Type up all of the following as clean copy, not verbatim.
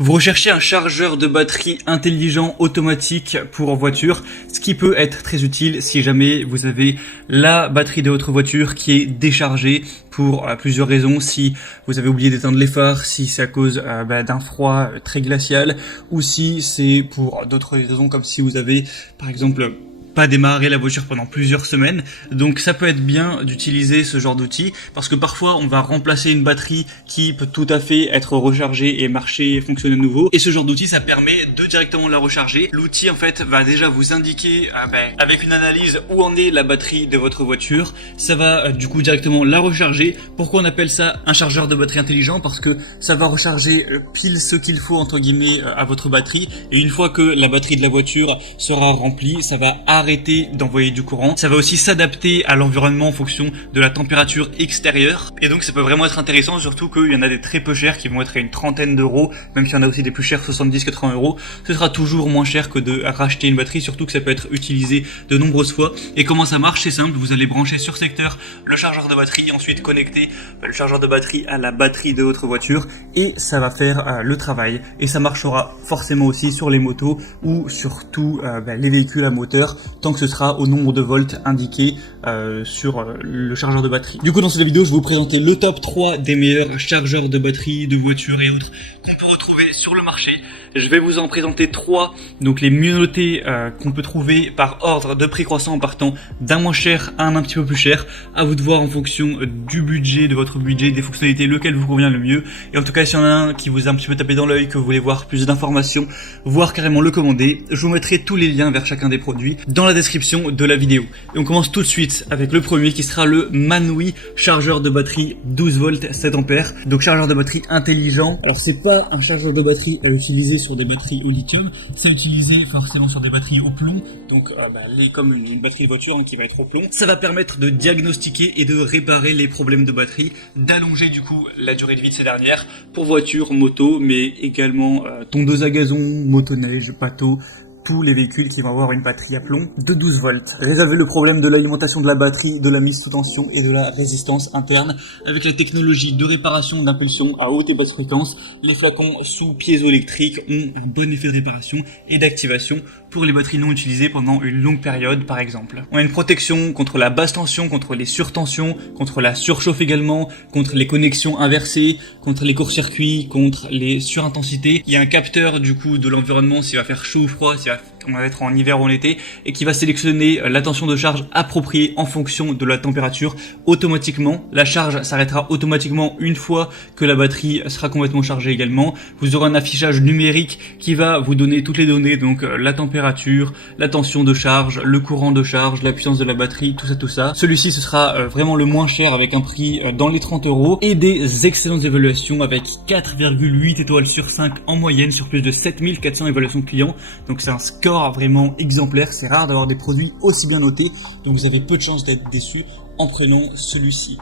Vous recherchez un chargeur de batterie intelligent automatique pour voiture, ce qui peut être très utile si jamais vous avez la batterie de votre voiture qui est déchargée pour plusieurs raisons. Si vous avez oublié d'éteindre les phares, si c'est à cause d'un froid très glacial, ou si c'est pour d'autres raisons comme si vous avez par exemple pas démarrer la voiture pendant plusieurs semaines. Donc ça peut être bien d'utiliser ce genre d'outil parce que parfois on va remplacer une batterie qui peut tout à fait être rechargée et marcher et fonctionner de nouveau. Et ce genre d'outil, ça permet de directement la recharger. L'outil en fait va déjà vous indiquer avec une analyse où en est la batterie de votre voiture. Ça va du coup directement la recharger. Pourquoi on appelle ça un chargeur de batterie intelligent? Parce que ça va recharger pile ce qu'il faut entre guillemets à votre batterie. Et une fois que la batterie de la voiture sera remplie, ça va arrêter d'envoyer du courant. Ça va aussi s'adapter à l'environnement en fonction de la température extérieure. Et donc ça peut vraiment être intéressant, surtout qu'il y en a des très peu chers qui vont être à une trentaine d'euros, même s'il y en a aussi des plus chers, 70-80 euros. Ce sera toujours moins cher que de racheter une batterie, surtout que ça peut être utilisé de nombreuses fois. Et comment ça marche? C'est simple, vous allez brancher sur secteur le chargeur de batterie, ensuite connecter le chargeur de batterie à la batterie de votre voiture et ça va faire le travail. Et ça marchera forcément aussi sur les motos ou sur tous les véhicules à moteur, tant que ce sera au nombre de volts indiqué sur le chargeur de batterie. Du coup, dans cette vidéo, je vais vous présenter le top 3 des meilleurs chargeurs de batterie de voitures et autres qu'on peut retrouver sur le marché. Je vais vous en présenter 3, donc les mieux notés qu'on peut trouver par ordre de prix croissant en partant d'un moins cher à un petit peu plus cher. À vous de voir en fonction du budget, de votre budget, des fonctionnalités, lequel vous convient le mieux. Et en tout cas, s'il y en a un qui vous a un petit peu tapé dans l'œil, que vous voulez voir plus d'informations, voire carrément le commander, je vous mettrai tous les liens vers chacun des produits dans la description de la vidéo. Et on commence tout de suite avec le premier qui sera le Manui chargeur de batterie 12 volts 7 ampères. Donc chargeur de batterie intelligent. Alors c'est pas un chargeur de batterie à utiliser sur des batteries au lithium, c'est utilisé forcément sur des batteries au plomb, donc comme une batterie de voiture qui va être au plomb. Ça va permettre de diagnostiquer et de réparer les problèmes de batterie, d'allonger du coup la durée de vie de ces dernières pour voitures, motos, mais également tondeuse à gazon, motoneige, bateau, tous les véhicules qui vont avoir une batterie à plomb de 12 volts. Résolvez le problème de l'alimentation de la batterie, de la mise sous tension et de la résistance interne avec la technologie de réparation d'impulsion à haute et basse fréquence. Les flacons sous piézoélectrique ont un bon effet de réparation et d'activation pour les batteries non utilisées pendant une longue période par exemple. On a une protection contre la basse tension, contre les surtensions, contre la surchauffe également, contre les connexions inversées, contre les courts-circuits, contre les surintensités. Il y a un capteur du coup de l'environnement s'il va faire chaud ou froid, on va être en hiver ou en été, et qui va sélectionner la tension de charge appropriée en fonction de la température automatiquement. La charge s'arrêtera automatiquement une fois que la batterie sera complètement chargée également. Vous aurez un affichage numérique qui va vous donner toutes les données, donc la température, la tension de charge, le courant de charge, la puissance de la batterie, tout ça. Celui-ci, ce sera vraiment le moins cher avec un prix dans les 30 euros et des excellentes évaluations avec 4,8 étoiles sur 5 en moyenne sur plus de 7400 évaluations clients. Donc c'est un score vraiment exemplaire, c'est rare d'avoir des produits aussi bien notés, donc vous avez peu de chances d'être déçus en prenant celui-ci.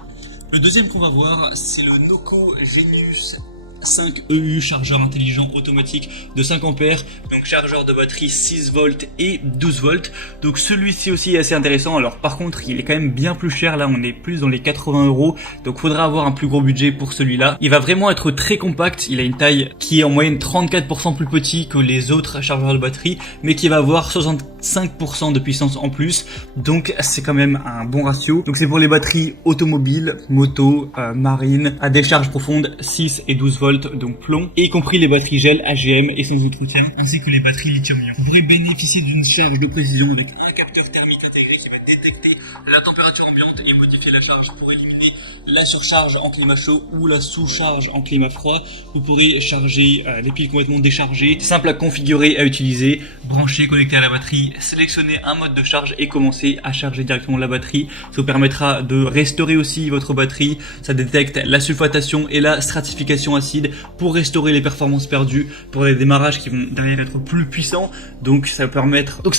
Le deuxième qu'on va voir, c'est le Noco Genius 5 EU, chargeur intelligent automatique de 5 ampères, donc chargeur de batterie 6 volts et 12 volts. Donc celui-ci aussi est assez intéressant. Alors par contre, il est quand même bien plus cher. Là, on est plus dans les 80 euros. Donc faudra avoir un plus gros budget pour celui-là. Il va vraiment être très compact. Il a une taille qui est en moyenne 34% plus petit que les autres chargeurs de batterie, mais qui va avoir 65% de puissance en plus. Donc c'est quand même un bon ratio. Donc c'est pour les batteries automobiles, moto, marine, à décharge profonde 6 et 12 volts. Donc plomb, y compris les batteries gel, AGM et sans entretien, ainsi que les batteries lithium-ion. Vous pourrez bénéficier d'une charge de précision avec un capteur thermique intégré qui va détecter la température ambiante et modifier la charge pour éliminer la surcharge en climat chaud ou la sous-charge en climat froid. Vous pourrez charger les piles complètement déchargées. C'est simple à configurer, à utiliser. Brancher, connecter à la batterie, sélectionner un mode de charge et commencer à charger directement la batterie. Ça vous permettra de restaurer aussi votre batterie. Ça détecte la sulfatation et la stratification acide pour restaurer les performances perdues pour les démarrages qui vont derrière être plus puissants. Donc ça peut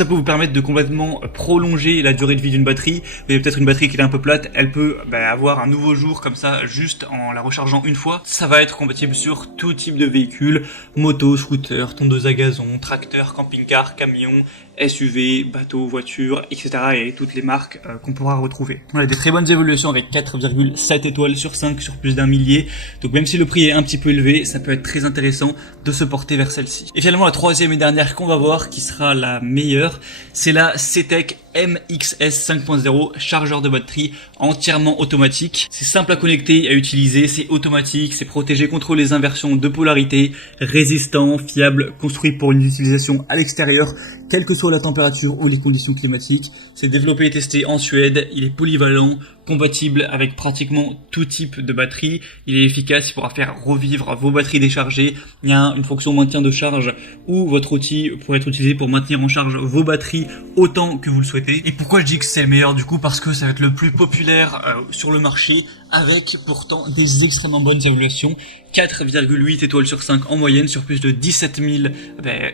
vous permettre de complètement prolonger la durée de vie d'une batterie. Vous avez peut-être une batterie qui est un peu plate, elle peut avoir un nouveau jour comme ça juste en la rechargeant une fois. Ça va être compatible sur tout type de véhicule, moto, scooter, tondeuse à gazon, tracteur, camping-car, camion SUV, bateau, voiture, etc. et toutes les marques qu'on pourra retrouver. On a des très bonnes évolutions avec 4,7 étoiles sur 5 sur plus d'un millier. Donc même si le prix est un petit peu élevé, ça peut être très intéressant de se porter vers celle-ci. Et finalement, la troisième et dernière qu'on va voir, qui sera la meilleure, c'est la CTEK MXS 5.0, chargeur de batterie entièrement automatique. C'est simple à connecter et à utiliser, c'est automatique, c'est protégé contre les inversions de polarité, résistant, fiable, construit pour une utilisation à l'extérieur, quelle que soit la température ou les conditions climatiques. C'est développé et testé en Suède, il est polyvalent, compatible avec pratiquement tout type de batterie. Il est efficace, il pourra faire revivre vos batteries déchargées. Il y a une fonction maintien de charge où votre outil pourrait être utilisé pour maintenir en charge vos batteries autant que vous le souhaitez. Et pourquoi je dis que c'est le meilleur du coup? Parce que ça va être le plus populaire sur le marché, avec pourtant des extrêmement bonnes évaluations. 4,8 étoiles sur 5 en moyenne sur plus de 17 000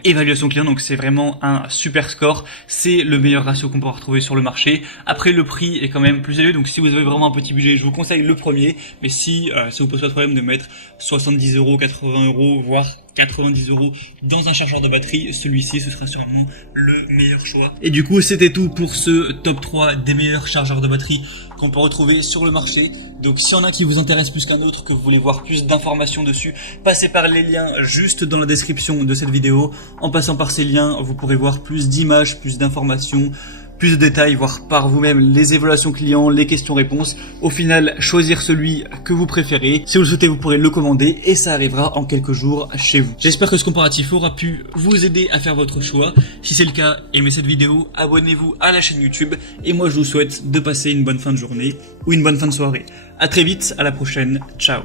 évaluations clients, donc c'est vraiment un super score. C'est le meilleur ratio qu'on pourra retrouver sur le marché. Après, le prix est quand même plus élevé, donc si vous avez vraiment un petit budget, je vous conseille le premier. Mais si ça vous pose pas de problème de mettre 70 €, 80 €, voire 90 € dans un chargeur de batterie, celui-ci ce sera sûrement le meilleur choix. Et du coup, c'était tout pour ce top 3 des meilleurs chargeurs de batterie qu'on peut retrouver sur le marché. Donc s'il y en a qui vous intéresse plus qu'un autre, que vous voulez voir plus d'informations dessus, passez par les liens juste dans la description de cette vidéo. En passant par ces liens, vous pourrez voir plus d'images, plus d'informations, plus de détails, voir par vous-même les évaluations clients, les questions-réponses. Au final, choisir celui que vous préférez. Si vous le souhaitez, vous pourrez le commander et ça arrivera en quelques jours chez vous. J'espère que ce comparatif aura pu vous aider à faire votre choix. Si c'est le cas, aimez cette vidéo, abonnez-vous à la chaîne YouTube et moi je vous souhaite de passer une bonne fin de journée ou une bonne fin de soirée. À très vite, à la prochaine, ciao.